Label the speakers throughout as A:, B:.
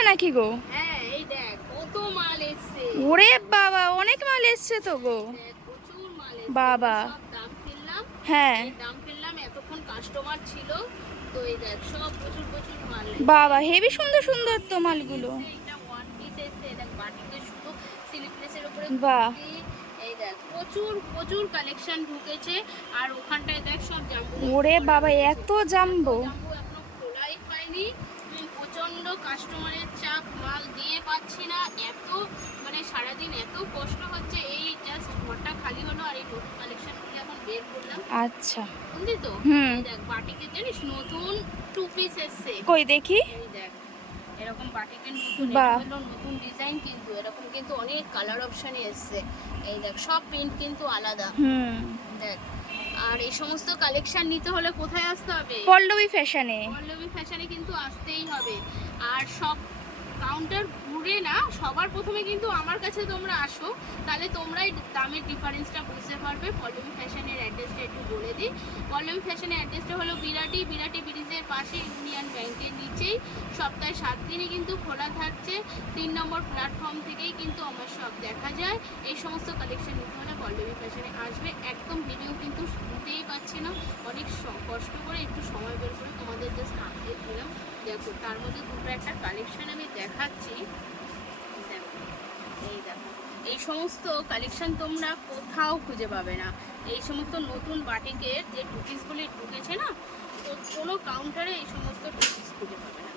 A: এসছে নাকি গো?
B: হ্যাঁ এই দেখ কত মাল এসছে।
A: ওরে বাবা অনেক মাল এসছে তো গো।
B: প্রচুর মাল
A: বাবা। হ্যাঁ।
B: দাম ফেললাম এতক্ষণ কাস্টমার ছিল। তো এই দেখ সব প্রচুর প্রচুর মাল
A: বাবা হেভি সুন্দর সুন্দর তো মালগুলো। বাহ।
B: কুর্তি, এই দেখ প্রচুর প্রচুর কালেকশন ঢুকেছে। আর ওখানটায় দেখ সব জাম্বু
A: ওরে বাবা এত জাম্বো
B: এখনও খোলাই হয়নি। কাস্টমারের চাপ মাল দিয়ে পাচ্ছি না। এত মানে সারাদিন এত কষ্ট হচ্ছে এই জাস্ট ঘরটা খালি হলো আর এই নতুন কালেকশনগুলো এখন বের করলাম।
A: আচ্ছা।
B: বুঝলি তো?
A: হুম।
B: দেখ বাটিকে জানিস নতুন টু পিস এসছে।
A: কই দেখি?
B: দেখ। এরকম বাটিকের নতুন। নতুন ডিজাইন কিন্তু এরকম কিন্তু অনেক কালার অপশনে এসছে। এই দেখ সব প্রিন্ট কিন্তু আলাদা।
A: হুম।
B: দেখ আর এই সমস্ত কালেকশন নিতে হলে কোথায় আসতে হবে?
A: পল্লবী ফ্যাশনে
B: পল্লবী ফ্যাশনে কিন্তু আসতেই হবে। আর সব কাউন্টার ঘুরে না সবার প্রথমে কিন্তু আমার কাছে তোমরা আসো তাহলে তোমরাই দামের ডিফারেন্সটা বুঝতে পারবে। পল্লবী ফ্যাশনের অ্যাড্রেসটা একটু বলে দিই। পল্লবী ফ্যাশনের অ্যাড্রেসটা হলো বিরাটি বিরাটি ব্রিজের পাশে ইউনিয়ন ব্যাংকের নিচেই। সপ্তাহে সাত দিনই কিন্তু খোলা থাকছে। তিন নম্বর প্ল্যাটফর্ম থেকেই কিন্তু আমার সব দেখা যায়। এই সমস্ত কালেকশন নিতে হলে পল্লবী ফ্যাশনে আসবে। একদম ভিডিও কিন্তু শুনতেই পাচ্ছি না। অনেক কষ্ট করে একটু সময় বের করে তোমাদের জাস্ট আপডেট দিলাম দেখো, তার মধ্যে দুটো একটা কালেকশন আমি দেখাচ্ছি। দেখো, এই দেখো। এই সমস্ত কালেকশন তোমরা কোথাও খুঁজে পাবে না। এই সমস্ত নতুন বাটিকের যে টুপিসগুলি ঢুকেছে না, তো কোনো কাউন্টারে এই সমস্ত টুপিস খুঁজে পাবে না।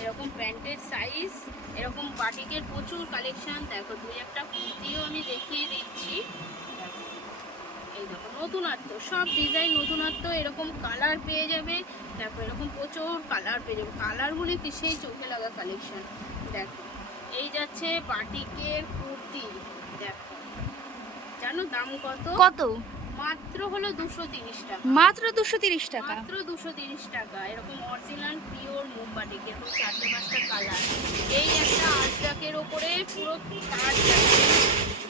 B: এরকম প্যান্টের সাইজ এরকম বাটিকের প্রচুর কালেকশন দেখো, দুই একটা কুর্তিও আমি দেখিয়ে দিচ্ছি। দেখো। নতুনত্ব, সব ডিজাইন নতুনত্ব, এরকম কালার পেয়ে যাবে। দেখো, এরকম প্রচুর কালার পেয়ে যাবে। কালারগুলি সেই চোখে লাগা কালেকশন দেখো এই যাচ্ছে বাটিকের কুর্তি দেখো। জানো দাম কত?
A: কত?
B: মাত্র হলো দুশো তিরিশ টাকা।
A: মাত্র দুশো তিরিশ টাকা?
B: মাত্র দুশো তিরিশ টাকা। এরকম অরিজিনাল পিওর মোমবাটিক এরকম চারটে পাঁচটা কালার এই একটা আজটাকের ওপরে পুরো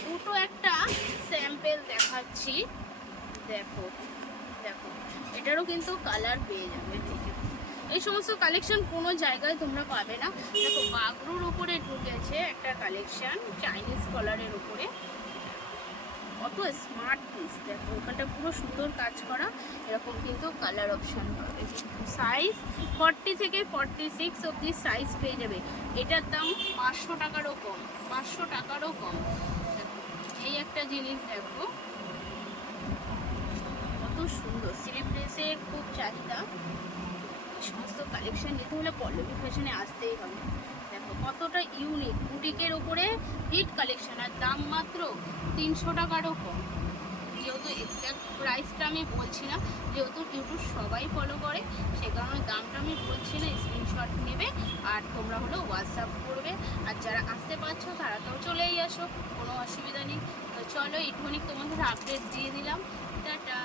B: দুটো একটা স্যাম্পেল দেখাচ্ছি। দেখো দেখো। এটারও কিন্তু কালার পেয়ে যাবে। এই সমস্ত কালেকশন কোনো জায়গায় তোমরা পাবে না। দেখো, বাগরুর উপরে ঢুকেছে একটা কালেকশন চাইনিজ কলারের উপরে কত স্মার্ট পিস দেখো, ওখানটা পুরো সুন্দর কাজ করা। এরকম কিন্তু কালার অপশন পাবে। সাইজ ফর্টি থেকে ফর্টি সিক্স অব্দি সাইজ পেয়ে যাবে। এটার দাম পাঁচশো টাকারও কম, পাঁচশো টাকারও কম। এই একটা জিনিস দেখো। কত সুন্দর। স্লিপ ড্রেসের খুব চাহিদা। সমস্ত কালেকশন নিতে হলে পল্লবী ফ্যাশনে আসতেই হবে। দেখো কতটা ইউনিক বুটিকের উপরে হিট কালেকশন আর দাম মাত্র তিনশো টাকারও কম। যেহেতু এক্স্যাক্ট প্রাইসটা আমি বলছি না, যেহেতু ইউটিউব সবাই ফলো করে, সে কারণে দামটা আমি বলছি না স্ক্রিনশট নেবে আর তোমরা হলো হোয়াটসঅ্যাপ করবে। আর যারা আসতে পারছ, তারা তো চলেই আসো, কোনো অসুবিধা নেই। তো চলো একটুখানি তোমাদের আপডেট দিয়ে দিলাম। টাটা!